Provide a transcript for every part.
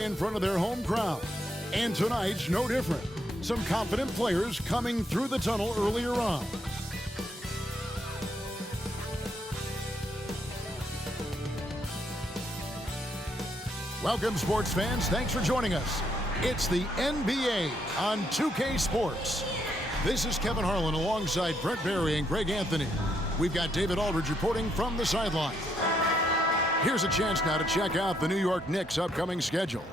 in front of their home crowd. And tonight's no different. Some confident players coming through the tunnel earlier on. Welcome, sports fans. Thanks for joining us. It's the NBA on 2K Sports. This is Kevin Harlan alongside Brett Barry and Greg Anthony. We've got David Aldridge reporting from the sideline. Here's a chance now to check out the New York Knicks' upcoming schedule.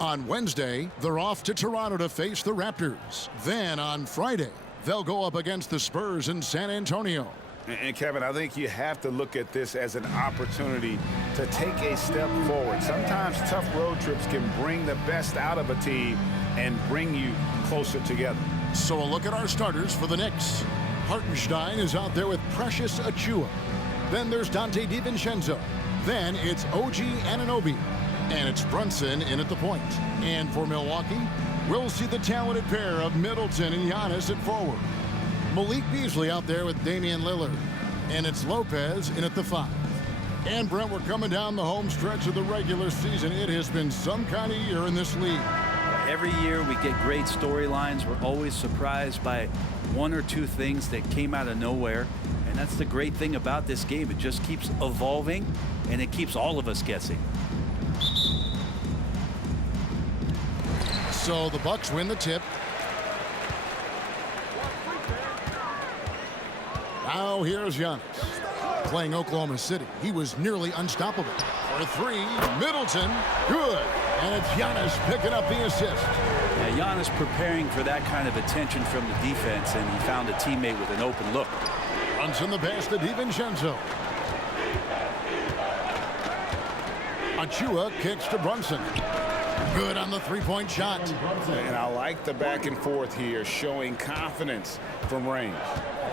On Wednesday, they're off to Toronto to face the Raptors. Then on Friday, they'll go up against the Spurs in San Antonio. And Kevin, I think you have to look at this as an opportunity to take a step forward. Sometimes tough road trips can bring the best out of a team and bring you closer together. So a look at our starters for the Knicks. Hartenstein is out there with Precious Achiuwa. Then there's Dante DiVincenzo. Then it's OG Anunoby. And it's Brunson in at the point. And for Milwaukee, we'll see the talented pair of Middleton and Giannis at forward. Malik Beasley out there with Damian Lillard. And it's Lopez in at the 5. And Brent, we're coming down the home stretch of the regular season. It has been some kind of year in this league. Every year we get great storylines. We're always surprised by one or two things that came out of nowhere. And that's the great thing about this game. It just keeps evolving, and it keeps all of us guessing. So the Bucks win the tip. Now here's Giannis. Playing Oklahoma City. He was nearly unstoppable. For 3, Middleton. Good. And it's Giannis picking up the assist. Yeah, Giannis preparing for that kind of attention from the defense, and he found a teammate with an open look. Runs in the pass to DiVincenzo. Achiuwa kicks to Brunson. Good on the three-point shot. And I like the back and forth here, showing confidence from range.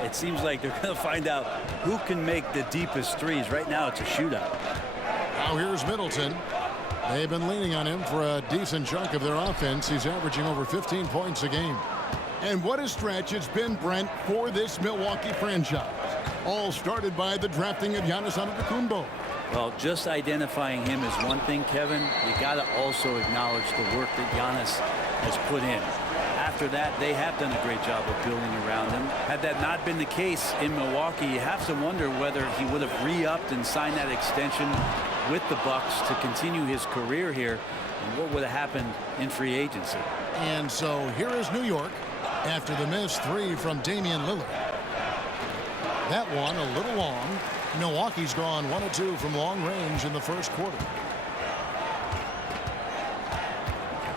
It seems like they're going to find out who can make the deepest threes. Right now it's a shootout. Now here's Middleton. They've been leaning on him for a decent chunk of their offense. He's averaging over 15 points a game. And what a stretch it's been, Brent, for this Milwaukee franchise. All started by the drafting of Giannis Antetokounmpo. Well, just identifying him is one thing, Kevin. You got to also acknowledge the work that Giannis has put in. After that, they have done a great job of building around him. Had that not been the case in Milwaukee, you have to wonder whether he would have re-upped and signed that extension with the Bucks to continue his career here, and what would have happened in free agency. And so here is New York after the missed 3 from Damian Lillard. That one a little long. Milwaukee's gone 1 of 2 from long range in the first quarter.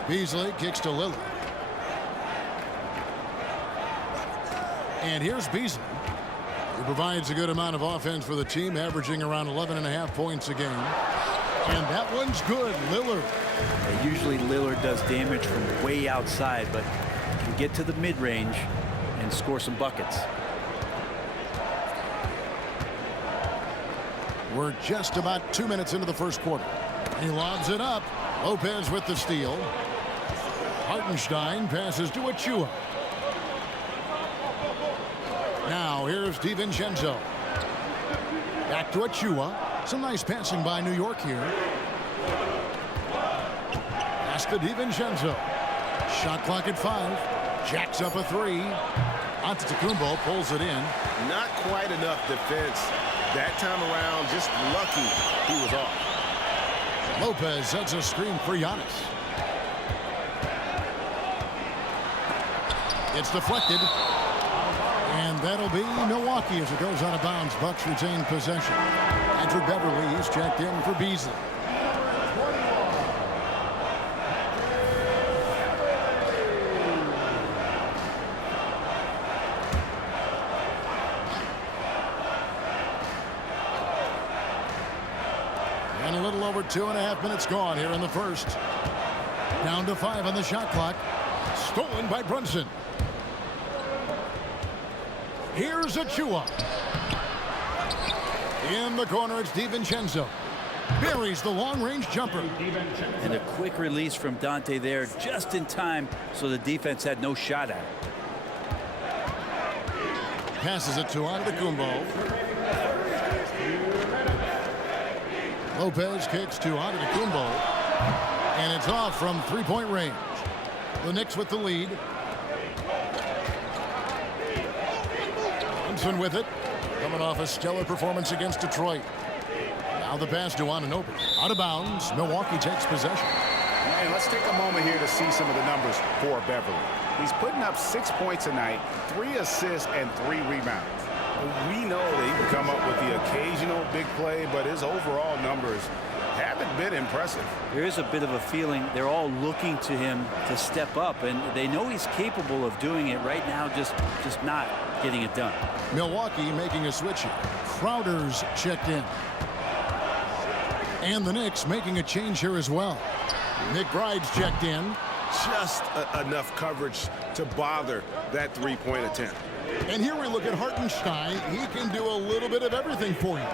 Beasley kicks to Lillard. And here's Beasley. He provides a good amount of offense for the team, averaging around 11.5 points a game. And that one's good. Lillard. Usually Lillard does damage from way outside, but can get to the mid-range and score some buckets. We're just about 2 minutes into the first quarter. He lobs it up. Lopez with the steal. Hartenstein passes to Achiuwa. Now here's DiVincenzo. Back to Achiuwa. Some nice passing by New York here. Pass to DiVincenzo. Shot clock at 5. Jacks up a 3. Antetokounmpo pulls it in. Not quite enough defense that time around. Just lucky he was off. Lopez sets a screen for Giannis. It's deflected. And that'll be Milwaukee as it goes out of bounds. Bucks retain possession. Andrew Beverly is checked in for Beasley. And a little over 2.5 minutes gone here in the first. Down to 5 on the shot clock. Stolen by Brunson. Here's Achiuwa. In the corner, it's DiVincenzo. Buries the long-range jumper. And a quick release from Dante there just in time, so the defense had no shot at it. Passes it to Antetokounmpo. Lopez kicks to Antetokounmpo. And it's off from three-point range. The Knicks with the lead. Brunson with it. Coming off a stellar performance against Detroit. Now the pass to Anunoby. Out of bounds. Milwaukee takes possession. And let's take a moment here to see some of the numbers for Beverly. He's putting up 6 points a night, 3 assists, and 3 rebounds. We know that he can come up with the occasional big play, but his overall numbers haven't been impressive. There is a bit of a feeling they're all looking to him to step up, and they know he's capable of doing it right now, just not getting it done. Milwaukee making a switch here. Crowder's checked in. And the Knicks making a change here as well. McBride's checked in. Just enough coverage to bother that three-point attempt. And here we look at Hartenstein. He can do a little bit of everything for you.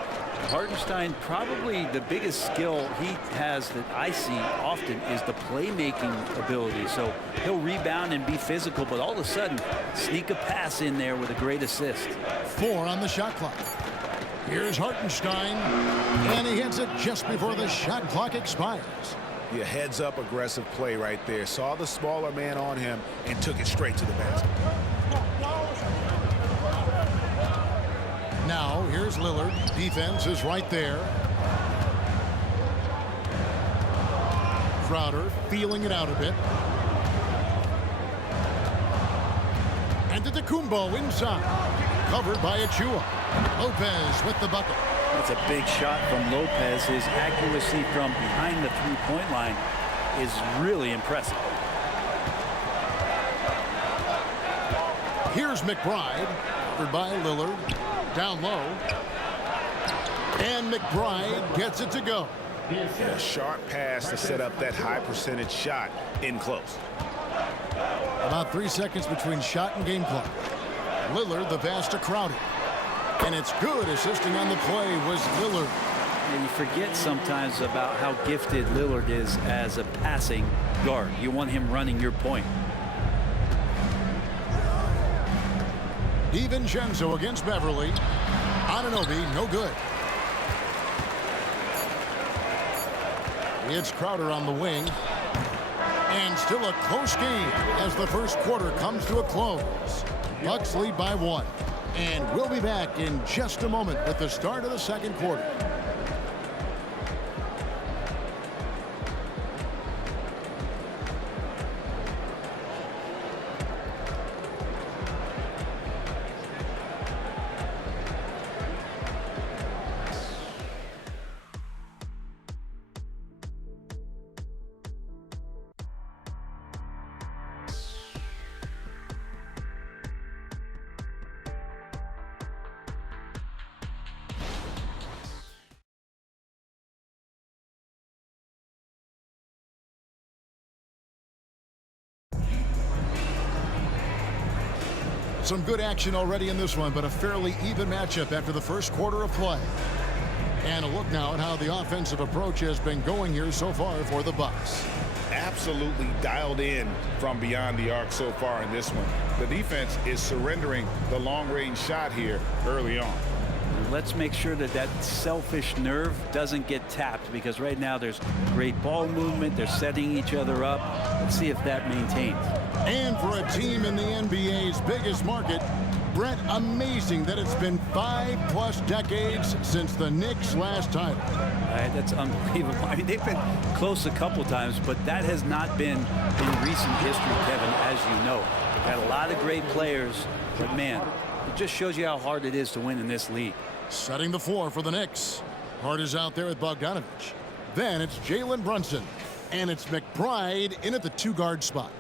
Hartenstein, probably the biggest skill he has that I see often is the playmaking ability. So he'll rebound and be physical, but all of a sudden sneak a pass in there with a great assist. 4 on the shot clock. Here's Hartenstein, and he hits it just before the shot clock expires. Yeah, heads up aggressive play right there. Saw the smaller man on him and took it straight to the basket. Now here's Lillard. Defense is right there. Crowder feeling it out a bit. And to Kumbo inside. Covered by Achua. Lopez with the bucket. That's a big shot from Lopez. His accuracy from behind the three-point line is really impressive. Here's McBride. Covered by Lillard. Down low. And McBride gets it to go. And a sharp pass to set up that high percentage shot in close. About 3 seconds between shot and game clock. Lillard the pass to Crowder. And it's good. Assisting on the play was Lillard. And you forget sometimes about how gifted Lillard is as a passing guard. You want him running your point. DiVincenzo against Beverly. Anunoby, no good. It's Crowder on the wing. And still a close game as the first quarter comes to a close. Bucks lead by 1. And we'll be back in just a moment with the start of the second quarter. Some good action already in this one, but a fairly even matchup after the first quarter of play. And a look now at how the offensive approach has been going here so far for the Bucks. Absolutely dialed in from beyond the arc so far in this one. The defense is surrendering the long-range shot here early on. Let's make sure that that selfish nerve doesn't get tapped, because right now there's great ball movement. They're setting each other up. Let's see if that maintains. And for a team in the NBA's biggest market, Brett, amazing that it's been 5+ decades since the Knicks' last title. That's unbelievable. I mean, they've been close a couple times, but that has not been in recent history, Kevin, as you know. They've got a lot of great players, but man, it just shows you how hard it is to win in this league. Setting the floor for the Knicks. Hart is out there with Bogdanovich. Then it's Jalen Brunson. And it's McBride in at the 2-guard spot.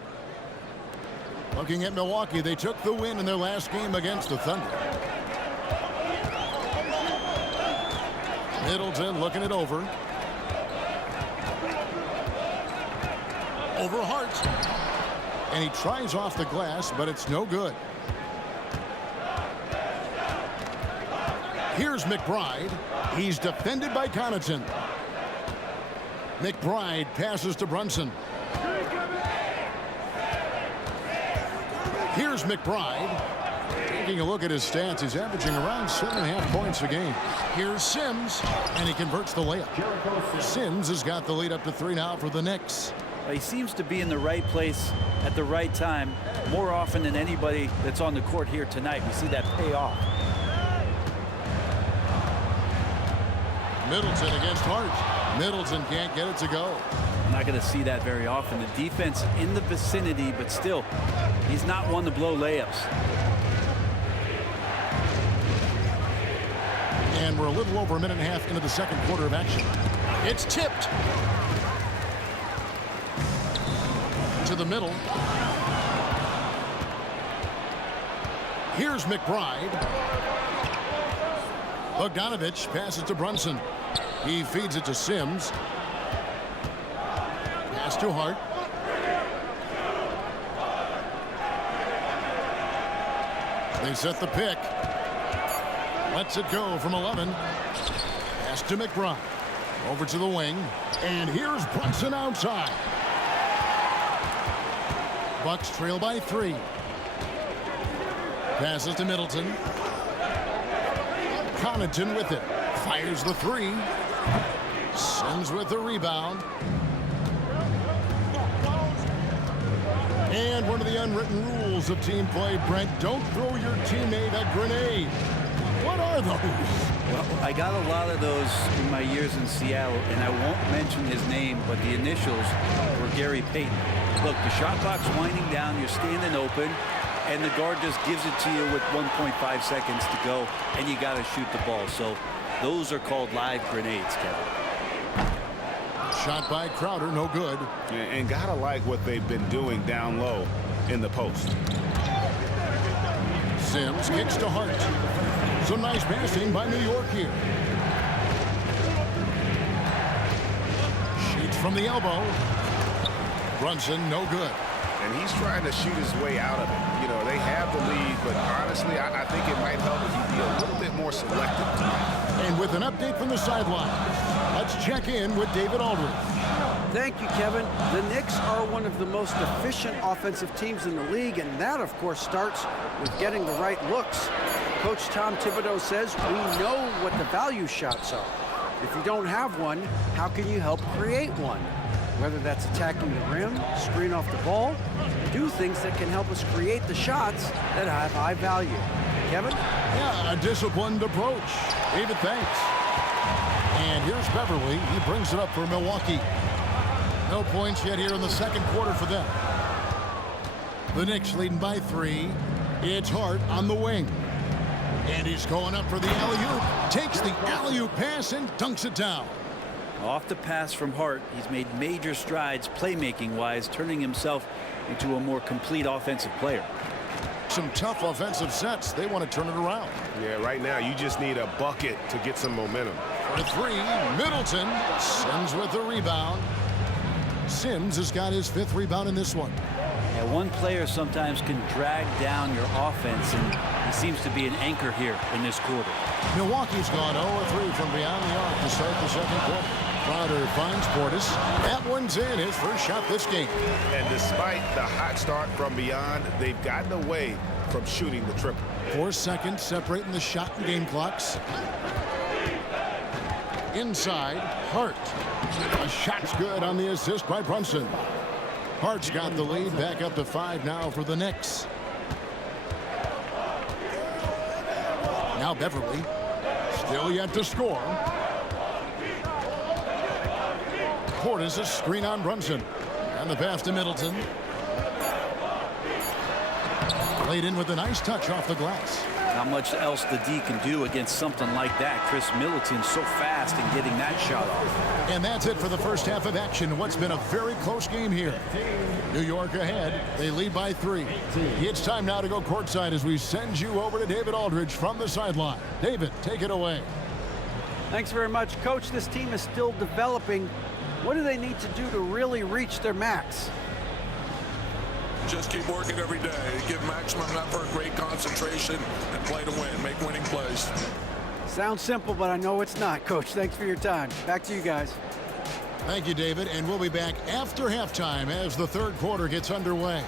Looking at Milwaukee, they took the win in their last game against the Thunder. Middleton looking it over. Over Hart. And he tries off the glass, but it's no good. Here's McBride. He's defended by Connaughton. McBride passes to Brunson. Here's McBride. Taking a look at his stats, he's averaging around 7.5 points a game. Here's Sims, and he converts the layup. Sims has got the lead up to 3 now for the Knicks. He seems to be in the right place at the right time more often than anybody that's on the court here tonight. We see that pay off. Middleton against Hart. Middleton can't get it to go. I'm not going to see that very often. The defense in the vicinity, but still, he's not one to blow layups. And we're a little over a minute and a half into the second quarter of action. It's tipped to the middle. Here's McBride. Bogdanovich passes to Brunson. He feeds it to Sims. Pass to Hart. They set the pick. Lets it go from 11. Pass to McBride. Over to the wing. And here's Brunson outside. Bucks trail by 3. Passes to Middleton. Connaughton with it. Fires the 3. Sims with the rebound. And one of the unwritten rules of team play, Brent, don't throw your teammate a grenade. What are those? Well, I got a lot of those in my years in Seattle, and I won't mention his name, but the initials were Gary Payton. Look, the shot clock's winding down, you're standing open, and the guard just gives it to you with 1.5 seconds to go, and you got to shoot the ball. So those are called live grenades, Kevin. Shot by Crowder, no good. And gotta like what they've been doing down low in the post. Sims kicks to Hart. Some nice passing by New York here. Shoots from the elbow. Brunson, no good. And he's trying to shoot his way out of it. You know, they have the lead, but honestly, I think it might help if he be a little bit more selective. And with an update from the sideline, let's check in with David Aldridge. Thank you, Kevin. The Knicks are one of the most efficient offensive teams in the league, and that, of course, starts with getting the right looks. Coach Tom Thibodeau says we know what the value shots are. If you don't have one, how can you help create one? Whether that's attacking the rim, screen off the ball, do things that can help us create the shots that have high value. Kevin? Yeah, a disciplined approach. David, thanks. And here's Beverly. He brings it up for Milwaukee. No points yet here in the second quarter for them. The Knicks leading by 3. It's Hart on the wing. And he's going up for the alley-oop. Takes the alley-oop pass and dunks it down. Off the pass from Hart, he's made major strides playmaking-wise, turning himself into a more complete offensive player. Some tough offensive sets. They want to turn it around. Yeah, right now you just need a bucket to get some momentum. For 3, Middleton. Sims with the rebound. Sims has got his 5th rebound in this one. Yeah, one player sometimes can drag down your offense, and he seems to be an anchor here in this quarter. Milwaukee's gone 0-3 from beyond the arc to start the second quarter. Crowder finds Portis. That one's in, his first shot this game. And despite the hot start from beyond, they've gotten away from shooting the triple. 4 seconds separating the shot and game clocks. Inside, Hart. A shot's good on the assist by Brunson. Hart's got the lead back up to 5 now for the Knicks. Now Beverly. Still yet to score. Portis, a screen on Brunson. And the pass to Middleton. Laid in with a nice touch off the glass. Not much else the D can do against something like that. Chris Middleton so fast in getting that shot off. And that's it for the first half of action. What's been a very close game here. New York ahead. They lead by 3. It's time now to go courtside as we send you over to David Aldridge from the sideline. David, take it away. Thanks very much, Coach. This team is still developing. What do they need to do to really reach their max? Just keep working every day. Give maximum effort, great concentration, and play to win. Make winning plays. Sounds simple, but I know it's not, Coach. Thanks for your time. Back to you guys. Thank you, David. And we'll be back after halftime as the third quarter gets underway.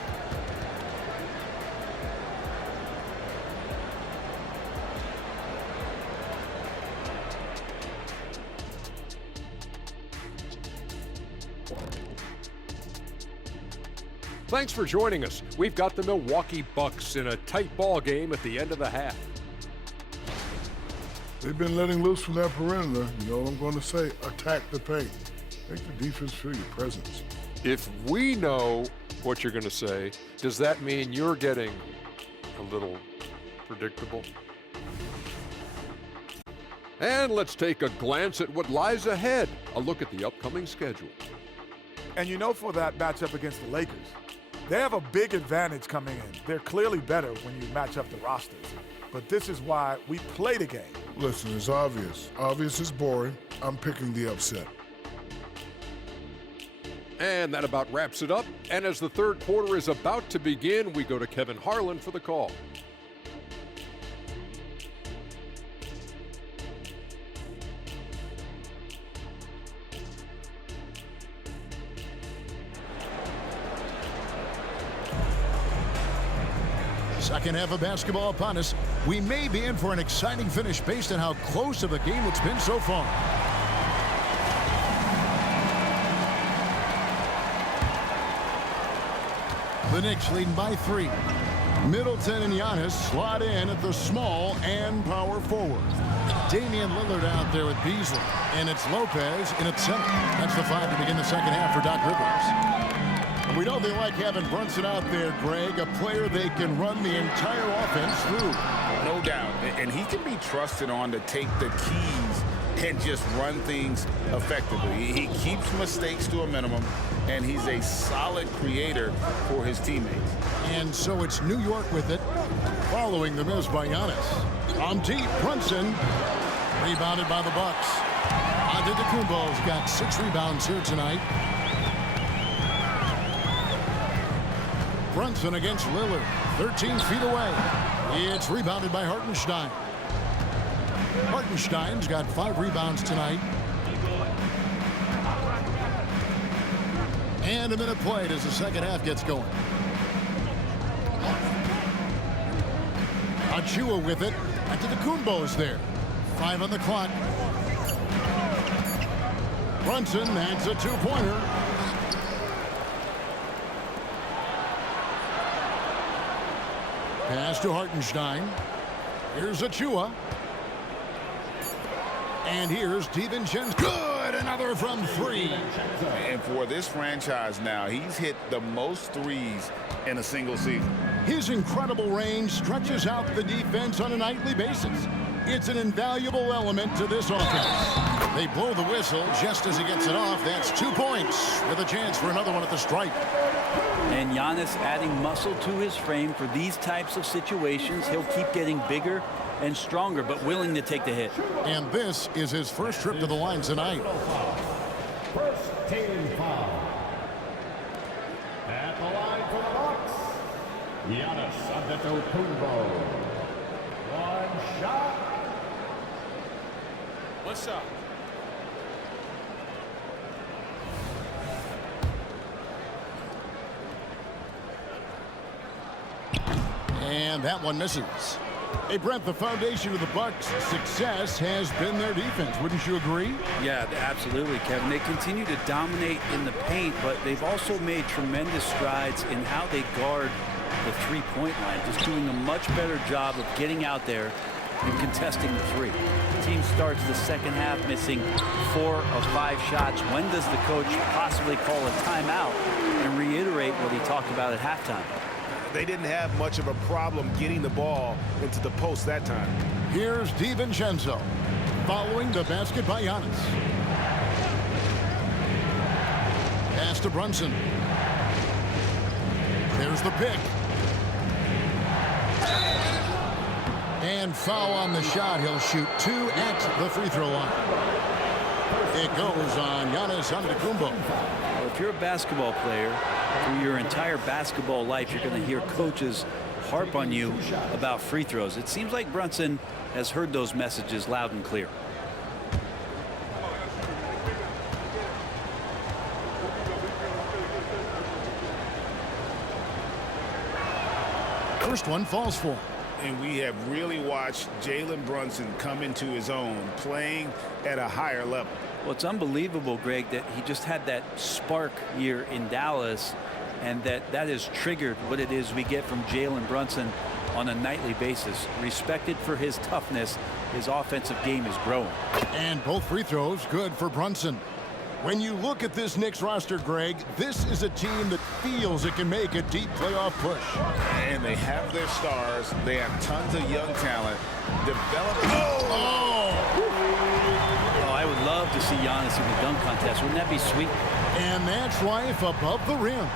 Thanks for joining us. We've got the Milwaukee Bucks in a tight ball game at the end of the half. They've been letting loose from that perimeter. You know what I'm going to say? Attack the paint. Make the defense feel your presence. If we know what you're going to say, does that mean you're getting a little predictable? And let's take a glance at what lies ahead. A look at the upcoming schedule. And you know, for that matchup against the Lakers, they have a big advantage coming in. They're clearly better when you match up the rosters. But this is why we play the game. Listen, it's obvious. Obvious is boring. I'm picking the upset. And that about wraps it up. And as the third quarter is about to begin, we go to Kevin Harlan for the call. Second half of basketball upon us. We may be in for an exciting finish based on how close of a game it's been so far. The Knicks leading by 3. Middleton and Giannis slot in at the small and power forward. Damian Lillard out there with Beasley. And it's Lopez in at center. That's the 5 to begin the second half for Doc Rivers. We know they like having Brunson out there, Greg, a player they can run the entire offense through. No doubt. And he can be trusted on to take the keys and just run things effectively. He keeps mistakes to a minimum, and he's a solid creator for his teammates. And so it's New York with it, following the miss by Giannis. On deep, Brunson, rebounded by the Bucks. Antetokounmpo's got 6 rebounds here tonight. Brunson against Lillard, 13 feet away. It's rebounded by Hartenstein. Hartenstein's got 5 rebounds tonight. And a minute played as the second half gets going. Achua with it. Antetokounmpo's there. 5 on the clock. Brunson, that's a 2-pointer. Pass to Hartenstein. Here's Achua. And here's DiVincenzo. Good! Another from 3. And for this franchise now, he's hit the most threes in a single season. His incredible range stretches out the defense on a nightly basis. It's an invaluable element to this offense. They blow the whistle just as he gets it off. That's 2 points with a chance for another one at the stripe. And Giannis adding muscle to his frame for these types of situations. He'll keep getting bigger and stronger, but willing to take the hit. And this is his first trip to the line tonight. First team foul. At the line for the Bucks, Giannis Antetokounmpo. One shot. What's up? And that one misses. Hey, Brent, the foundation of the Bucks' success has been their defense. Wouldn't you agree? Yeah, absolutely, Kevin. They continue to dominate in the paint, but they've also made tremendous strides in how they guard the three-point line, just doing a much better job of getting out there and contesting the 3. The team starts the second half missing 4 of 5 shots. When does the coach possibly call a timeout and reiterate what he talked about at halftime? They didn't have much of a problem getting the ball into the post that time. Here's DiVincenzo following the basket by Giannis. Pass to Brunson. There's the pick. And foul on the shot. He'll shoot 2 at the free throw line. It goes on Giannis Antetokounmpo. Well, if you're a basketball player, through your entire basketball life, you're going to hear coaches harp on you about free throws. It seems like Brunson has heard those messages loud and clear. First one falls for him. And we have really watched Jalen Brunson come into his own, playing at a higher level. Well, it's unbelievable, Greg, that he just had that spark year in Dallas, and that has triggered what it is we get from Jalen Brunson on a nightly basis. Respected for his toughness, his offensive game is growing. And both free throws good for Brunson. When you look at this Knicks roster, Greg, this is a team that feels it can make a deep playoff push. And they have their stars. They have tons of young talent. Oh, I would love to see Giannis in the dunk contest. Wouldn't that be sweet? And that's life above the rim,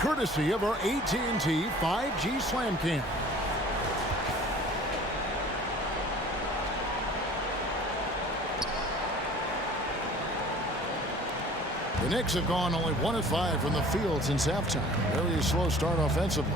courtesy of our AT&T 5G Slam Cam. The Knicks have gone only 1 of 5 from the field since halftime. Very slow start offensively.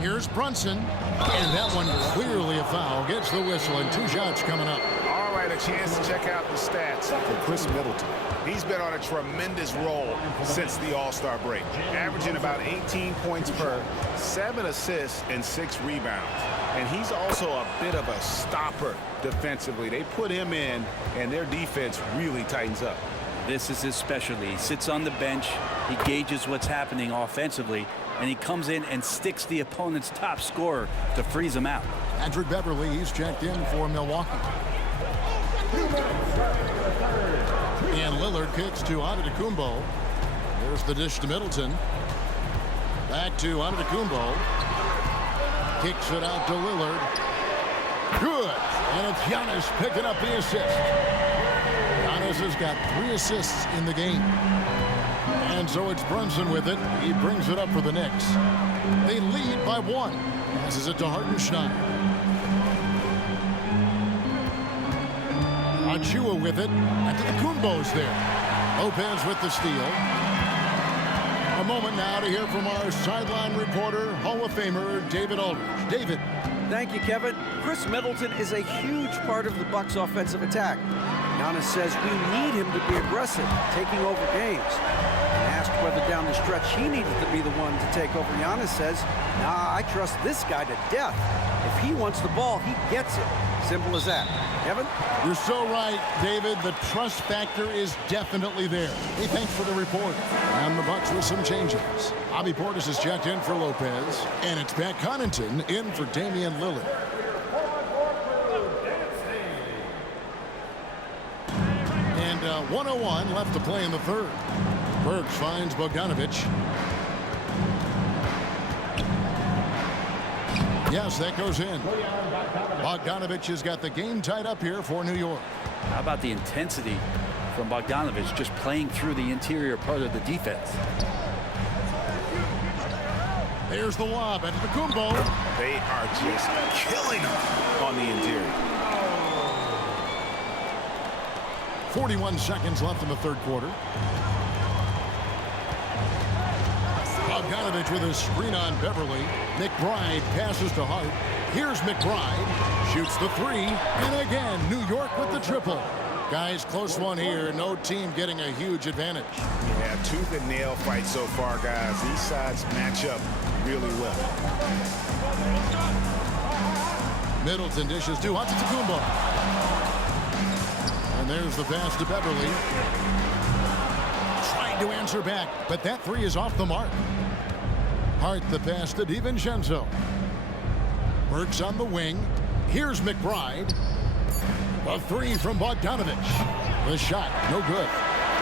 Here's Brunson, and that one clearly a foul. Gets the whistle, and 2 shots coming up. All right, a chance to check out the stats for Chris Middleton. He's been on a tremendous roll since the All-Star break, averaging about 18 points per, 7 assists, and 6 rebounds. And he's also a bit of a stopper defensively. They put him in, and their defense really tightens up. This is his specialty. He sits on the bench, he gauges what's happening offensively, and he comes in and sticks the opponent's top scorer to freeze him out. Andrew Beverly, he's checked in for Milwaukee. And Lillard kicks to Antetokounmpo. There's the dish to Middleton. Back to Antetokounmpo. Kicks it out to Lillard. Good. And it's Giannis picking up the assist. Giannis has got 3 assists in the game. And so it's Brunson with it. He brings it up for the Knicks. They lead by 1. Passes it to Hartenstein. Achua with it. Antetokounmpo's there. Lopez with the steal. A moment now to hear from our sideline reporter, Hall of Famer David Aldridge. David. Thank you, Kevin. Chris Middleton is a huge part of the Bucks' offensive attack. Giannis says we need him to be aggressive, taking over games. And asked whether down the stretch he needed to be the one to take over, Giannis says, nah, I trust this guy to death. If he wants the ball, he gets it. Simple as that. Kevin? You're so right, David. The trust factor is definitely there. Hey, thanks for the report. And the Bucks with some changes. Bobby Portis has checked in for Lopez. And it's Pat Connaughton in for Damian Lillard. And 1:01 left to play in the third. Burks finds Bogdanovic. Yes, that goes in. Bogdanovic has got the game tied up here for New York. How about the intensity from Bogdanovic just playing through the interior part of the defense? There's the lob at Antetokounmpo. They are just killing him on the interior. 41 seconds left in the third quarter. Bogdanovic with a screen on Beverly. McBride passes to Hart. Here's McBride. Shoots the 3. And again, New York with the triple. Guys, close one here. No team getting a huge advantage. Yeah, tooth and nail fight so far, guys. These sides match up really well. Middleton dishes to Antetokounmpo. And there's the pass to Beverly. Trying to answer back, but that 3 is off the mark. Hart the pass to DiVincenzo. Burks on the wing. Here's McBride. A 3 from Bogdanovic. The shot, no good.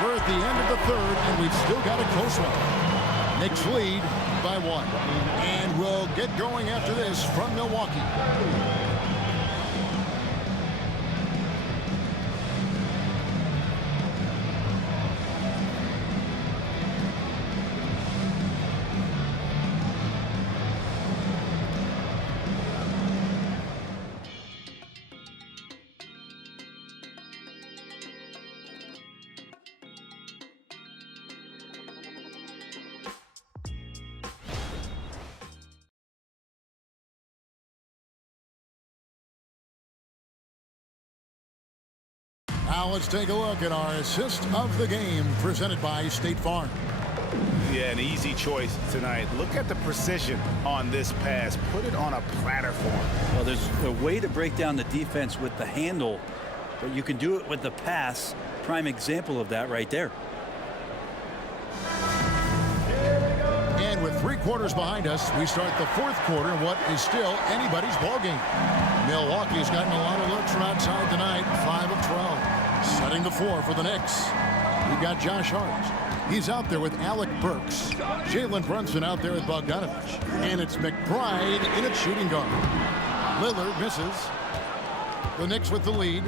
We're at the end of the third, and we've still got a close one. Knicks lead by 1. And we'll get going after this from Milwaukee. Now let's take a look at our assist of the game presented by State Farm. Yeah, an easy choice tonight. Look at the precision on this pass. Put it on a platter form. Well, there's a way to break down the defense with the handle, but you can do it with the pass. Prime example of that right there. 3 quarters behind us, we start the 4th quarter in what is still anybody's ballgame. Milwaukee's gotten a lot of looks from outside tonight, 5 of 12. Setting the floor for the Knicks. We've got Josh Hart. He's out there with Alec Burks. Jalen Brunson out there with Bogdanovich. And it's McBride in at shooting guard. Lillard misses. The Knicks with the lead.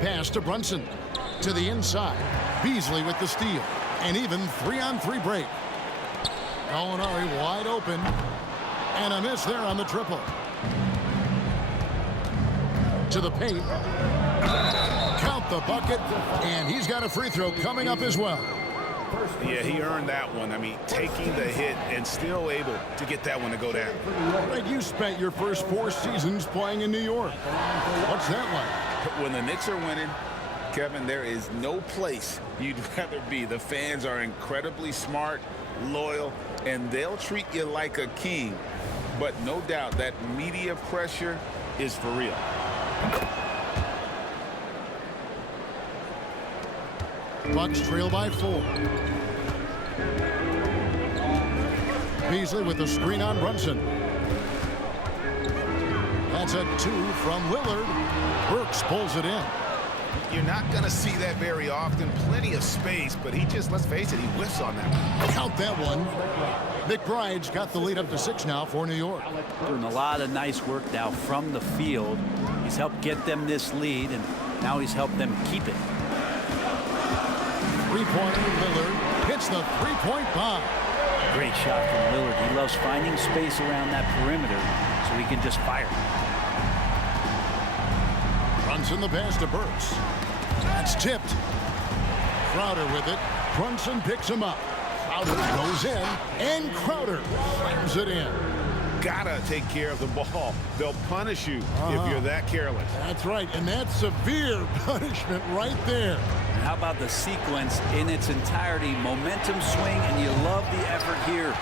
Pass to Brunson. To the inside. Beasley with the steal. And even 3-on-3 break. Gallinari wide open. And a miss there on the triple. To the paint. Count the bucket. And he's got a free throw coming up as well. Yeah, he earned that one. I mean, taking the hit and still able to get that one to go down. Right, you spent your first 4 seasons playing in New York. What's that like? When the Knicks are winning, Kevin, there is no place you'd rather be. The fans are incredibly smart, loyal, and they'll treat you like a king. But no doubt that media pressure is for real. Bucks trail by 4. Beasley with the screen on Brunson. That's a 2 from Lillard. Burks pulls it in. You're not going to see that very often. Plenty of space, but he just, let's face it, he whiffs on that one. Count that one. McBride's got the lead up to 6 now for New York. Doing a lot of nice work now from the field. He's helped get them this lead, and now he's helped them keep it. Three-pointer, Lillard hits the three-point bomb. Great shot from Lillard. He loves finding space around that perimeter so he can just fire. Brunson the pass to Burks. That's tipped. Crowder with it. Brunson picks him up. Crowder goes in, and Crowder slams it in. Gotta take care of the ball. They'll punish you if you're that careless. That's right, and that's severe punishment right there. And how about the sequence in its entirety? Momentum swing, and you love the effort here.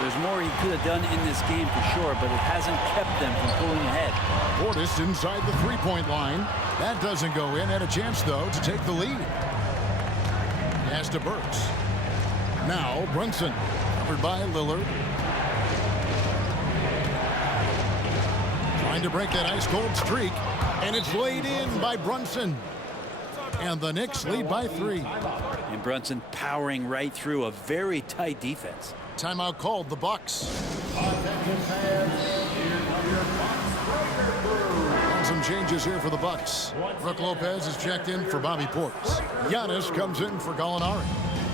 There's more he could have done in this game for sure, but it hasn't kept them from pulling ahead. Portis inside the three-point line. That doesn't go in. Had a chance, though, to take the lead. Pass to Burks. Now Brunson, covered by Lillard. Trying to break that ice-cold streak, and it's laid in by Brunson. And the Knicks lead by 3. And Brunson powering right through a very tight defense. Timeout called, the Bucks. Some changes here for the Bucks. Brook Lopez is checked in for Bobby Portis. Giannis comes in for Gallinari.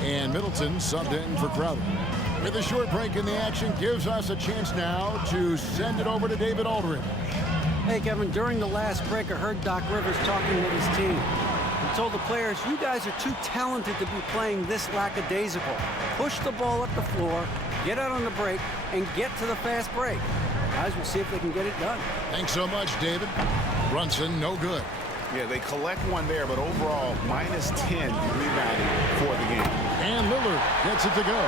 And Middleton subbed in for Crowder. With a short break in the action, gives us a chance now to send it over to David Aldridge. Hey, Kevin, during the last break, I heard Doc Rivers talking with his team. He told the players, you guys are too talented to be playing this lackadaisical. Push the ball up the floor, get out on the break, and get to the fast break. Guys, we'll see if they can get it done. Thanks so much, David. Brunson, no good. Yeah, they collect one there, but overall, minus 10 rebounding for the game. And Lillard gets it to go.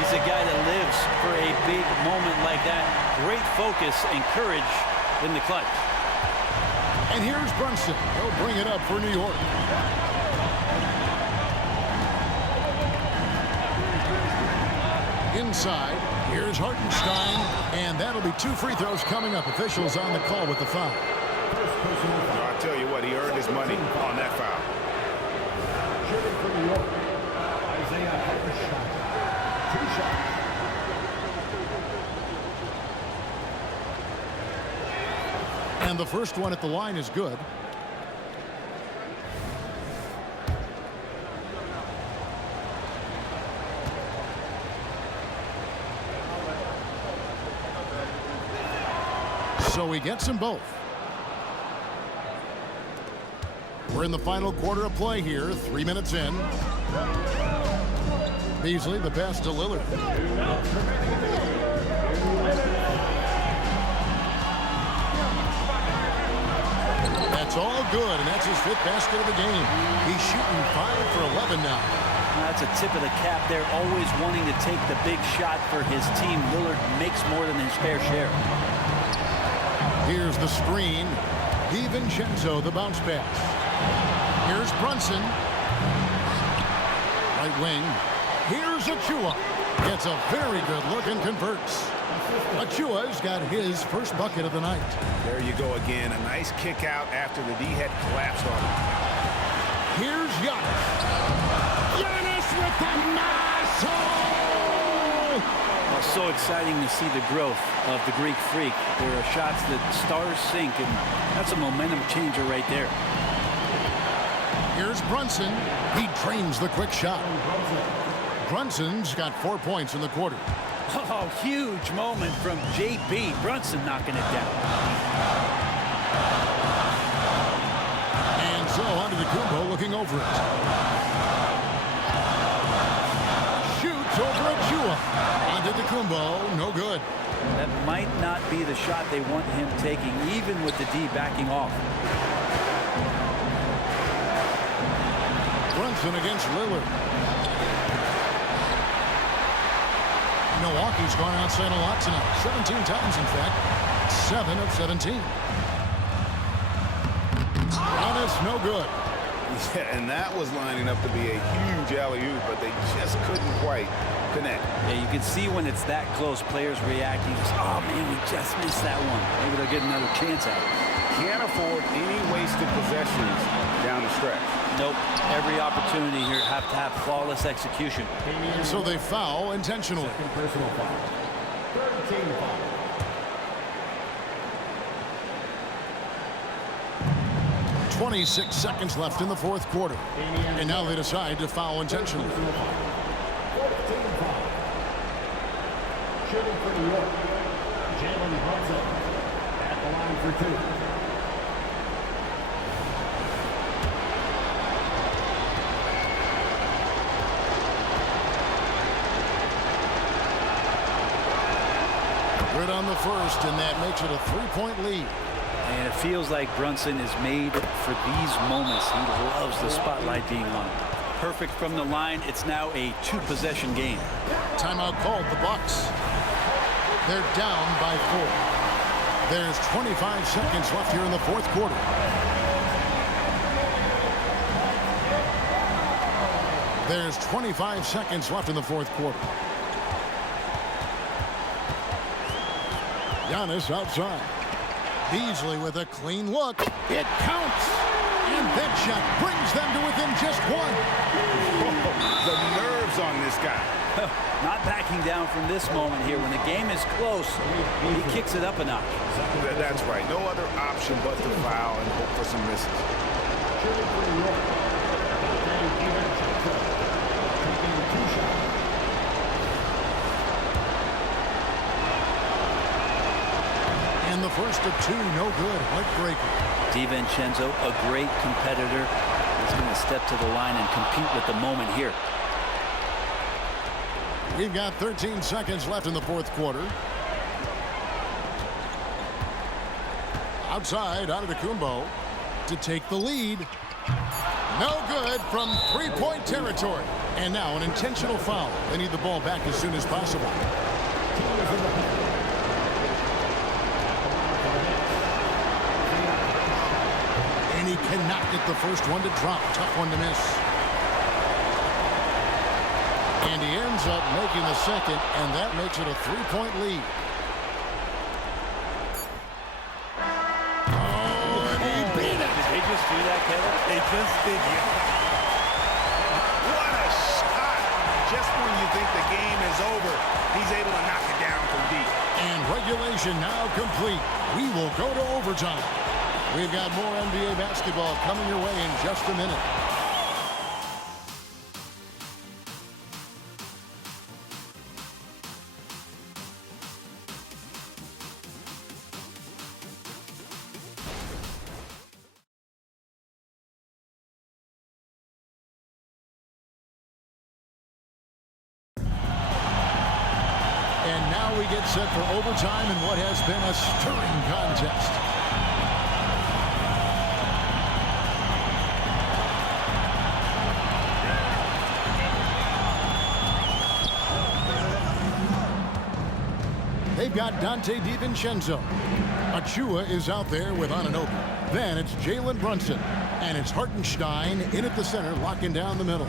He's a guy that lives for a big moment like that. Great focus and courage in the clutch. And here's Brunson. He'll bring it up for New York. Inside, here's Hartenstein, and that'll be 2 free throws coming up. Officials on the call with the foul. I'll tell you what, he earned his money on that foul. Shooting for New York, Isaiah Hartenstein. 2 shots. And the first one at the line is good. So he gets them both. We're in the final quarter of play here, 3 minutes in. Beasley, the pass to Lillard. That's all good, and that's his 5th basket of the game. He's shooting 5 for 11 now. That's a tip of the cap there, always wanting to take the big shot for his team. Lillard makes more than his fair share. Here's the screen. DiVincenzo, the bounce pass. Here's Brunson. Right wing. Here's Achua. Gets a very good look and converts. Achua's got his first bucket of the night. There you go again. A nice kick out after the D had collapsed on him. Here's Giannis. Giannis with the muscle! Well, so exciting to see the growth of the Greek Freak. There are shots that stars sink, and that's a momentum changer right there. Here's Brunson. He drains the quick shot. Brunson's got 4 points in the quarter. Oh, huge moment from J.B. Brunson knocking it down. And so Antetokounmpo looking over it. Shoots over Achua. Antetokounmpo, no good. That might not be the shot they want him taking, even with the D backing off. Brunson against Lillard. Milwaukee's gone outside a lot tonight. 17 times, in fact. 7 of 17. Giannis, no good. Yeah, and that was lining up to be a huge alley-oop, but they just couldn't quite connect. Yeah, you can see when it's that close, players reacting. Oh, man, we just missed that one. Maybe they'll get another chance at it. Can't afford any wasted possessions down the stretch. Nope. Every opportunity here have to have flawless execution. So they foul intentionally. Personal foul. Third team foul. 26 seconds left in the fourth quarter. And now they decide to foul intentionally. 14 foul. Shooting for New York. Jalen Brunson at the line for 2. Good on the first, and that makes it a 3-point lead. And it feels like Brunson is made for these moments. He loves the spotlight being on him. Perfect from the line. It's now a 2-possession game. Timeout called the Bucks. They're down by 4. There's 25 seconds left here in the fourth quarter. There's 25 seconds left in the fourth quarter. Giannis outside. Beasley with a clean look. It counts. And that shot brings them to within just 1. The nerves on this guy. Not backing down from this moment here. When the game is close, he kicks it up a notch. That's right. No other option but to foul and hope for some misses. And the first of 2, no good. Heartbreaker. DiVincenzo, a great competitor, is going to step to the line and compete with the moment here. We've got 13 seconds left in the fourth quarter. Outside, Antetokounmpo to take the lead. No good from 3-point territory. And now an intentional foul. They need the ball back as soon as possible. And he cannot get the first one to drop. Tough one to miss. And he ends up making the second, and that makes it a 3-point lead. Oh, and he beat it. Did they just do that, Kevin? They just did. What a shot. Just when you think the game is over, he's able to knock it down from deep. And regulation now complete. We will go to overtime. We've got more NBA basketball coming your way in just a minute. And now we get set for overtime in what has been a stirring contest. They've got Dante DiVincenzo. Achua is out there with Anunoby. Then it's Jalen Brunson. And it's Hartenstein in at the center, locking down the middle.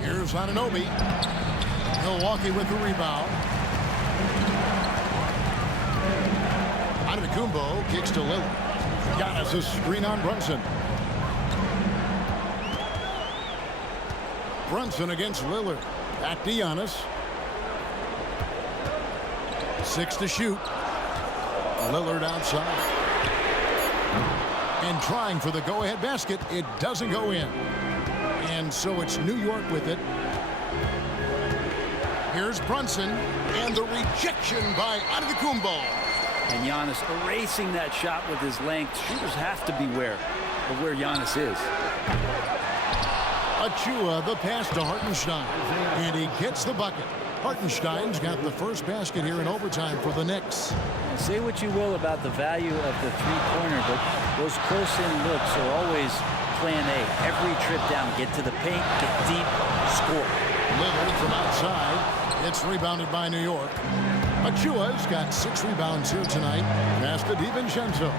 Here's Anunoby. Milwaukee with the rebound. Antetokounmpo kicks to Lillard. Giannis a screen on Brunson. Brunson against Lillard. Back to Giannis. 6 to shoot. Lillard outside. And trying for the go-ahead basket. It doesn't go in. And so it's New York with it. Here's Brunson. And the rejection by Antetokounmpo. And Giannis erasing that shot with his length. Shooters have to beware of where Giannis is. Achua, the pass to Hartenstein. And he gets the bucket. Hartenstein's got the first basket here in overtime for the Knicks. Say what you will about the value of the three-pointer, but those close-in looks are always plan A. Every trip down, get to the paint, get deep, score. Lillard from outside. It's rebounded by New York. Achua's got 6 rebounds here tonight. Pass to DiVincenzo.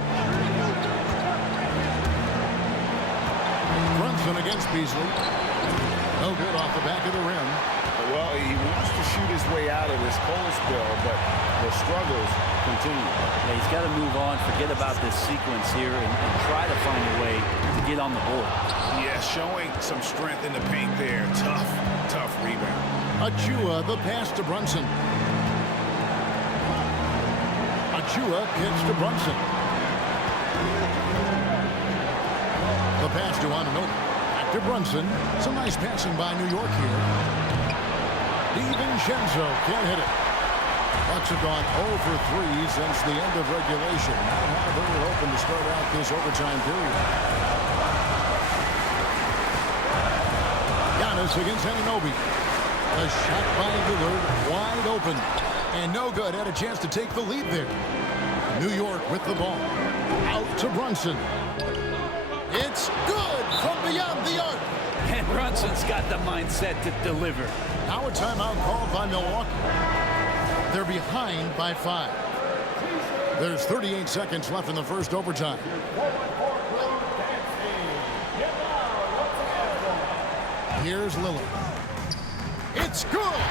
Brunson against Beasley. No good off the back of the rim. Well, he wants to shoot his way out of this cold spell, but the struggles continue. Yeah, he's got to move on, forget about this sequence here, and try to find a way to get on the board. Yeah, showing some strength in the paint there. Tough rebound. Achua, the pass to Brunson. Achua kicks to Brunson. The pass to Anunoby. Back to Brunson. Some nice passing by New York here. DiVincenzo can't hit it. Bucks have gone 0 for 3 since the end of regulation. Now how they were hoping to start out this overtime period. Giannis against Anunoby. A shot by Lillard, wide open. And no good. Had a chance to take the lead there. New York with the ball. Out to Brunson. It's good from beyond the arc. And Brunson's got the mindset to deliver. Now a timeout called by Milwaukee. They're behind by 5. There's 38 seconds left in the first overtime. Here's Lillard. It's good!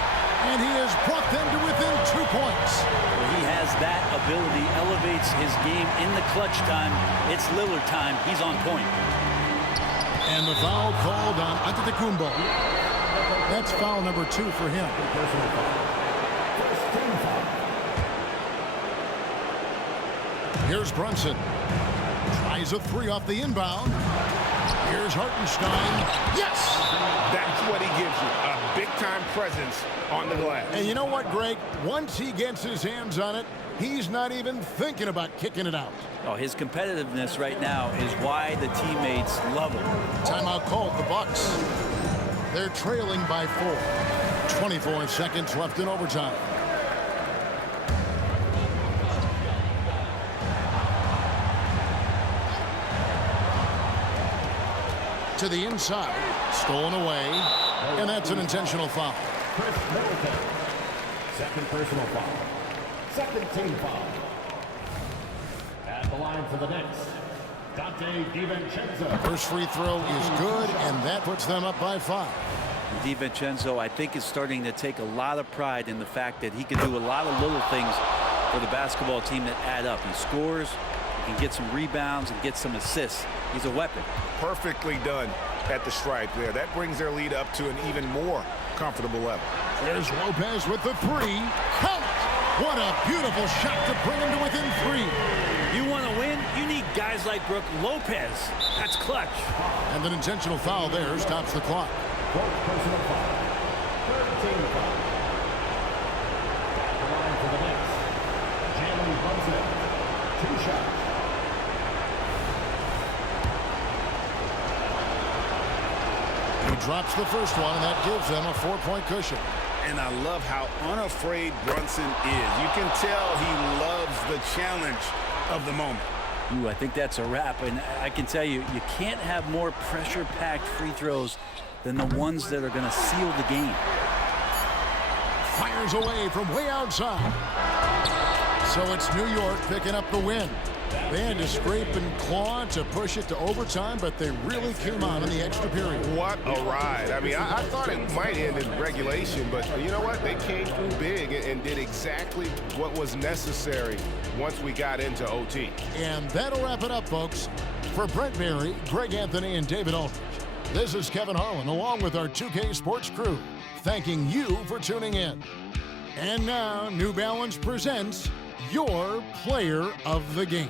And he has brought them to within 2 points. He has that ability, elevates his game in the clutch time. It's Lillard time. He's on point. And the foul called on Antetokounmpo. That's foul number 2 for him. Here's Brunson. Tries a 3 off the inbound. Here's Hartenstein. Yes! That's what he gives you, a big-time presence on the glass. And you know what, Greg? Once he gets his hands on it, he's not even thinking about kicking it out. Oh, his competitiveness right now is why the teammates love him. Timeout called the Bucks. They're trailing by 4. 24 seconds left in overtime. To the inside, stolen away, and that's an intentional foul. Chris Middleton, second personal foul. Second team foul. At the line for the Knicks, DiVincenzo. First free throw is good, and that puts them up by 5. DiVincenzo, I think, is starting to take a lot of pride in the fact that he can do a lot of little things for the basketball team that add up. He scores, he can get some rebounds, and get some assists. He's a weapon. Perfectly done at the stripe there. That brings their lead up to an even more comfortable level. There's Lopez with the 3. Count it! What a beautiful shot to bring him to within 3. You want to win? You need guys like Brook Lopez. That's clutch. And an intentional foul there stops the clock. Fourth personal foul. Third team foul. At the line for the Knicks, Jalen Brunson. 2 shots. He drops the first one, and that gives them a 4-point cushion. And I love how unafraid Brunson is. You can tell he loves the challenge of the moment. Ooh, I think that's a wrap. And I can tell you, you can't have more pressure-packed free throws than the ones that are going to seal the game. Fires away from way outside. So it's New York picking up the win. They had to scrape and claw to push it to overtime, but they really came out in the extra period. What a ride. I mean, I thought it might end in regulation, but you know what? They came through big and did exactly what was necessary once we got into OT. And that'll wrap it up, folks. For Brent Berry, Greg Anthony, and David Aldridge, this is Kevin Harlan, along with our 2K Sports crew, thanking you for tuning in. And now, New Balance presents your Player of the Game.